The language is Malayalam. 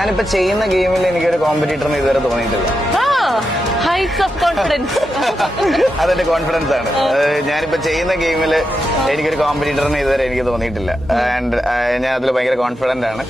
ഞാനിപ്പോ ചെയ്യുന്ന ഗെയിമിൽ എനിക്കൊരു കോമ്പറ്റീറ്ററിന് ഇതുവരെ തോന്നിയിട്ടില്ല. Heights of confidence. അതെന്റെ കോൺഫിഡൻസ് ആണ്. ഞാനിപ്പോ ചെയ്യുന്ന ഗെയിമിൽ എനിക്കൊരു കോമ്പറ്റീറ്ററിന് ഇതുവരെ എനിക്ക് തോന്നിയിട്ടില്ല. ആൻഡ് ഞാൻ അതിൽ ഭയങ്കര കോൺഫിഡന്റ് ആണ്.